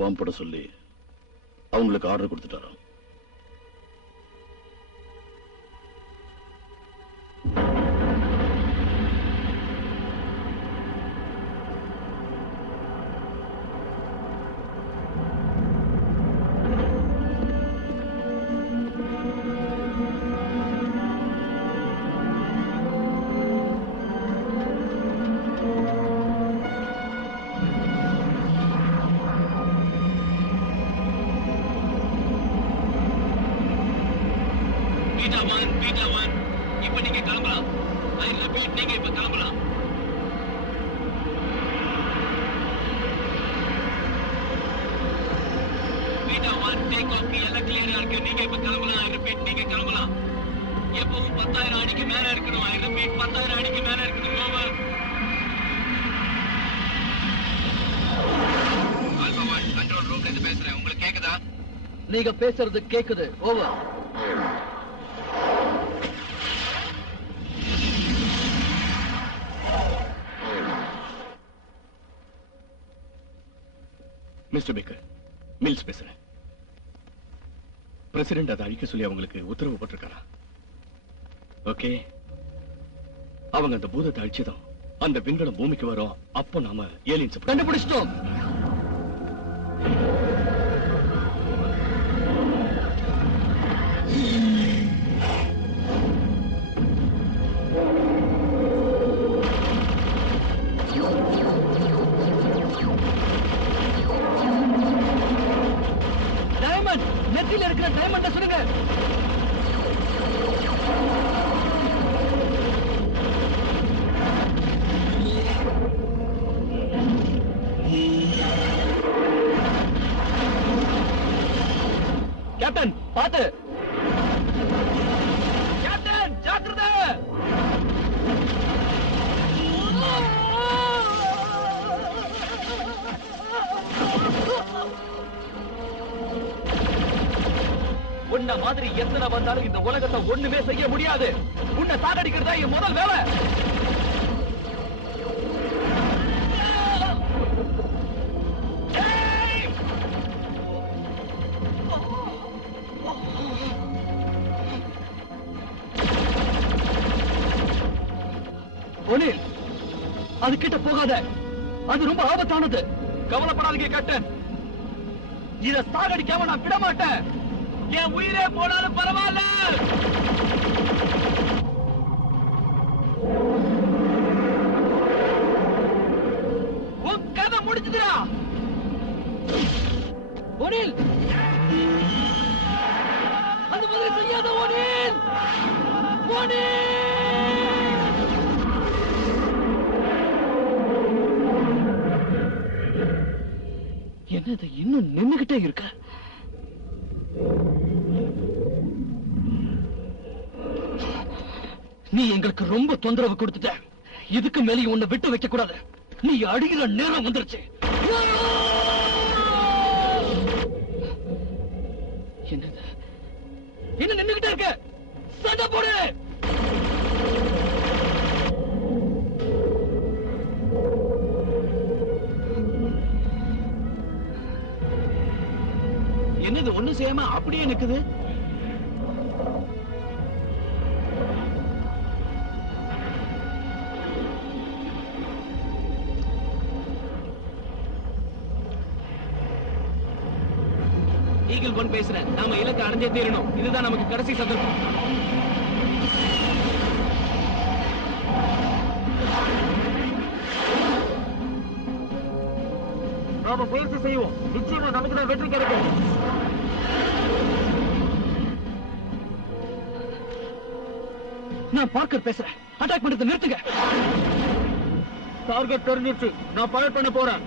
பாம்பு போட சொல்லி அவங்களுக்கு ஆர்டர் கொடுத்துட்டாராம். நீங்க பேசுறது கேக்குது. ஓவர். மிஸ்டர் பேக்கர், மில்ஸ் பேசுறேன். பிரசிடென்ட் அதை அழிக்க சொல்லி அவங்களுக்கு உத்தரவு போட்டிருக்காரா? ஓகே, அவங்க அந்த பூதத்தை அழிச்சதும் அந்த விண்கலம் பூமிக்கு வரும். அப்போ நாம ஏலியன்ஸ் கண்டுபிடிச்சிட்டோம். டைமண்ட், நெத்தியில இருக்கிற டைமண்ட சொல்லுங்க. கேப்டன் பாத்து. கேப்டன் ஜாக்கிரதை. உன்ன மாதிரி எத்தனை வந்தாலும் இந்த உலகத்தை ஒண்ணுமே செய்ய முடியாது. உன்னை சாகடிக்கிறதா என் முதல் வேலை. ஒனில், அது கிட்ட போகாத. அது ரொம்ப ஆபத்தானது. கவலைப்படாதீங்க கேப்டன். இதை சாகடிக்காம நான் விட மாட்டேன். என் உயிரே போனாலும் பரவாயில்ல. உன் கதை முடிச்சுதா ஒனில்? அது மாதிரி செய்யாத ஒனில். ஒனில், என்னது இன்னும் நின்னுகிட்டே இருக்க? நீ எங்களுக்கு ரொம்ப தொந்தரவு கொடுத்துட்ட. இதுக்கு மேலே உன்னை விட்டு வைக்க கூடாது. நீ அடிக்கிற நேரம் வந்துருச்சு. என்னது என்ன நின்னுகிட்டே இருக்க? சண்டை போடு. என்னது ஒண்ணு செய்யாம அப்படியே நிக்குது? ஈகிள் 1 பேசுறேன். நாம இலக்கை அடைஞ்சே தீரணும். இதுதான் நமக்கு கடைசி சந்தர்ப்பம். நாம முயற்சி செய்வோம். நிச்சயமா நமக்கு தான் வெற்றி கிடைக்கும். நான் பார்க்கர் பேசுறேன். அட்டாக் பண்றதை நிறுத்துங்க. டார்கெட் தெரிஞ்சிருச்சு. நான் ஃபயர் பண்ண போறேன்.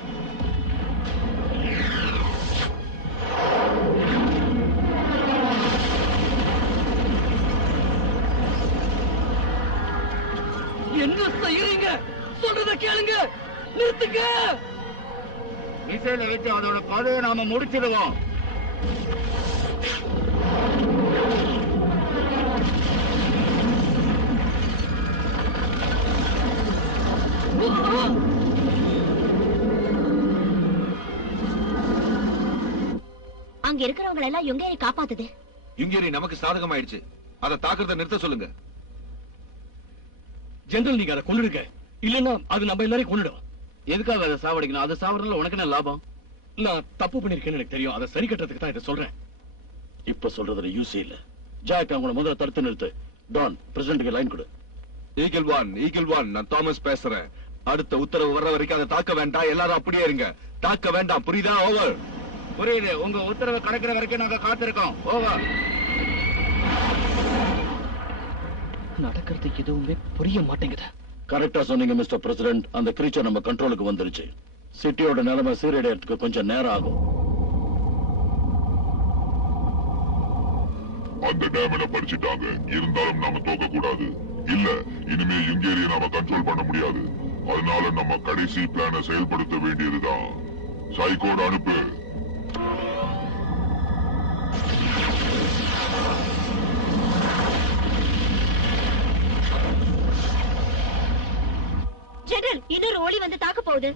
என்ன செய்யறீங்க? சொல்றத கேளுங்க. நிறுத்துங்க. மிசைல வச்சு அதோட கதையை நாம முடிச்சிடுவோம். அங்க இருக்கிறவங்க எல்லாம் யுங்கேரி காப்பாத்துது. யுங்கேரி நமக்கு சாதகமாயிடுச்சு. அதை தாக்குறத நிறுத்த சொல்லுங்க. ஜெனரல், நீங்க அதை கொன்னுடுங்க. இல்லன்னா அது நம்ம எல்லாரையும் கொன்னுடும். எதுக்காக அதை சாவடிக்கணும்? அதை சாவறதுல உனக்கு என்ன லாபம்? நான் தப்பு பண்ணிருக்கேன்னு எனக்கு தெரியும். அதை சரி கட்டுறதுக்கு தான் இதை சொல்றேன். இப்ப சொல்றதுல யூஸே இல்ல. ஜாக், அவங்கள முதல்ல தடுத்து நிறுத்து. டான், பிரசிடென்ட்க்கு லைன் கொடு. ஈகிள் ஒன், நான் தாமஸ் பேசுறேன். அடுத்த உத்தரவு வர்ற வரைக்கும் அதை தாக்க வேண்டாம். எல்லாரும் அப்படியே இருங்க. தாக்க வேண்டாம், புரியுதா? ஓவர். புரியுது. உங்க உத்தரவு கடக்கிற வரைக்கும் நாங்க காத்திருக்கோம். ஓவர். நடக்கிறது எதுவுமே புரிய மாட்டேங்குது. கரெக்டா சொன்னீங்க மிஸ்டர் பிரசிடென்ட். அந்த கிரீச்சர் நம்ம கண்ட்ரோலுக்கு வந்துருச்சு. சிட்டியோட நிலைமை சீரடையறதுக்கு கொஞ்சம் நேரம் ஆகும். அந்த டேமேஜ பறிச்சிட்டாங்க. இருந்தாலும் நாம தோக்க கூடாது. இல்ல, இனிமே யுங்கேரியை நாம கண்ட்ரோல் பண்ண முடியாது. அதனால நம்ம கடைசி பிளான செயல்படுத்த வேண்டியதுதான். சைக்கோட அனுப்பு. ஜெனரல், இன்னொரு ஒளி வந்து தாக்க போகுது.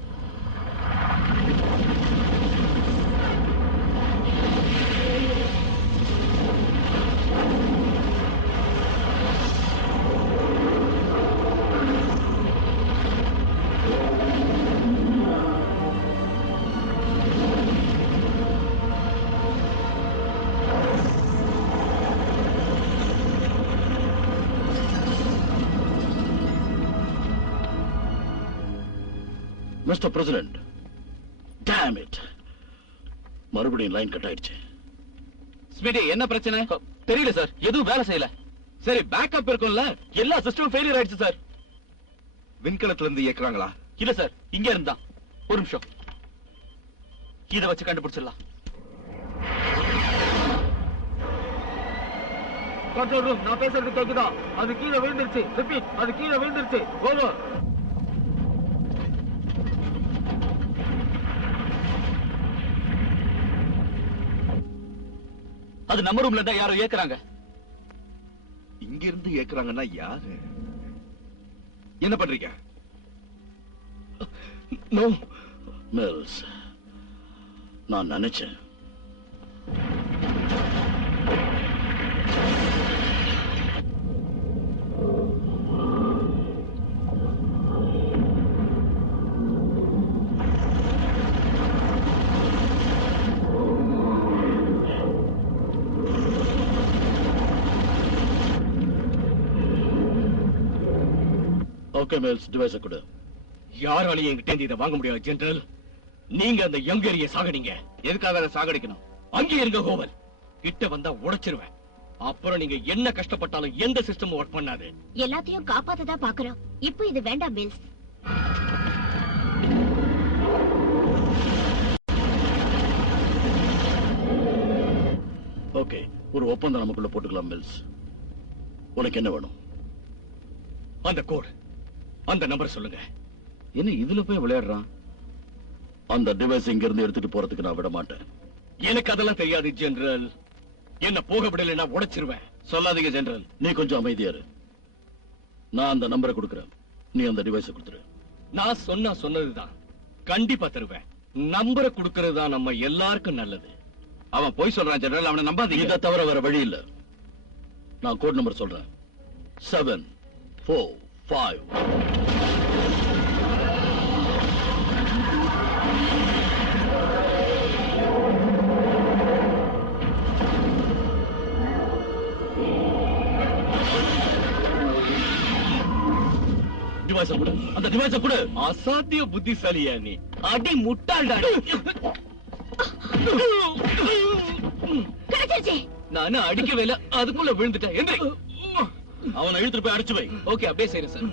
மிஸ்டர் பிரசிடென்ட், damn it, மறுபடியும் லைன் கட் ஆயிடுச்சு. ஸ்மிடி, என்ன பிரச்சனை? தெரியல சார், எதுவும் வேலை செய்யல. சரி, பேக்கப் இருக்கும்ல? எல்லா சிஸ்டமும் ஃபெயிலியர் ஆயிடுச்சு சார். விண்கலத்துல இருந்து இயக்குறாங்களா? இல்ல சார், இங்க இருந்தா. ஒரு நிமிஷம், இத வச்சு கண்டுபிடிச்சிடலாம். கண்ட்ரோல் ரூம், நான் பேசுறது கேக்குதா? அது கீழே விழுந்துருச்சு. ரிப்பீட், அது கீழே விழுந்துருச்சு. ஓவர். அது நம்ம ரூம்ல தான் யாரோ ஏக்குறாங்க. இங்க இருந்து இயக்குறாங்கன்னா யாரு? என்ன பண்றீங்க? நோ மில்ஸ், நான் நினைச்சேன். ஓகே மில்ஸ், டிவைஸ கொடு. யாராலையும் என்கிட்ட இதை வாங்க முடியாது ஜெனரல். நீங்க அந்த யங்கேரிய சாகடிங்க. எதுக்காக அதை சாகடிக்கணும்? அங்கே இருங்க ஹோவல். கிட்ட வந்தா உடைச்சிருவேன். அப்புறம் நீங்க என்ன கஷ்டப்பட்டாலும் எந்த சிஸ்டமும் ஒர்க் பண்ணாது. எல்லாத்தையும் காப்பாத்ததா பாக்குறோம். இப்போ இது வேண்டாம் மில்ஸ். ஓகே, ஒரு ஒப்பந்தம் நமக்குள்ள போட்டுக்கலாம் மில்ஸ். உனக்கு என்ன வேணும்? அந்த கோட், அந்த நம்பர் சொல்லுங்க. என்ன இதுல போய் விளையாடுறான்? அந்த டிவைஸ் இங்க இருந்து எடுத்துட்டு போறதுக்கு நான் விட மாட்டேன். எனக்கு அதெல்லாம் தெரியாது ஜெனரல். என்ன போக விடலைன்னா உடைச்சிருவேன். சொல்லாதீங்க ஜெனரல். நீ கொஞ்சம் அமைதியா இரு. நான் அந்த நம்பரை கொடுக்கிறேன். நீ அந்த டிவைஸை கொடுத்துரு. நான் சொன்னதுதான். கண்டிப்பா தருவேன். நம்பரை கொடுக்கிறது தான் நம்ம எல்லாருக்கும் நல்லது. அவன் போய் சொல்றான் ஜெனரல், அவனை நம்பாதீங்க. இதை தவிர வேற வழி இல்ல. நான் கோட் நம்பர் சொல்றேன். 7 4 5. டிவைஸ கொடு. அந்த டிவைஸ கொடு. அசாத்திய புத்திசாலியா நீ. அடி முட்டாள்டா. கிடைச்சிருச்சு. நானும் அடிக்கவே இல்ல, அதுக்குள்ள விழுந்துட்டேன். எந்திரி. அவனை இழுத்துட்டு போய் அடிச்சு வை. ஓகே, அப்படியே செய்யறேன் சார்.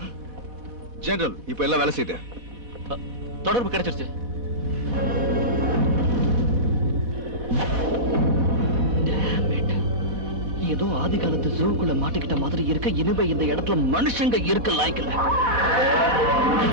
ஜெனரல், இப்ப எல்லாம் வேலை செய்யுது. தொடர்பு கிடைச்சிருச்சு. ஏதோ ஆதி காலத்து ஜூக்குள்ள மாட்டிக்கிட்ட மாதிரி இருக்க. இனிமே இந்த இடத்துல மனுஷங்க இருக்க லாய்க்கல.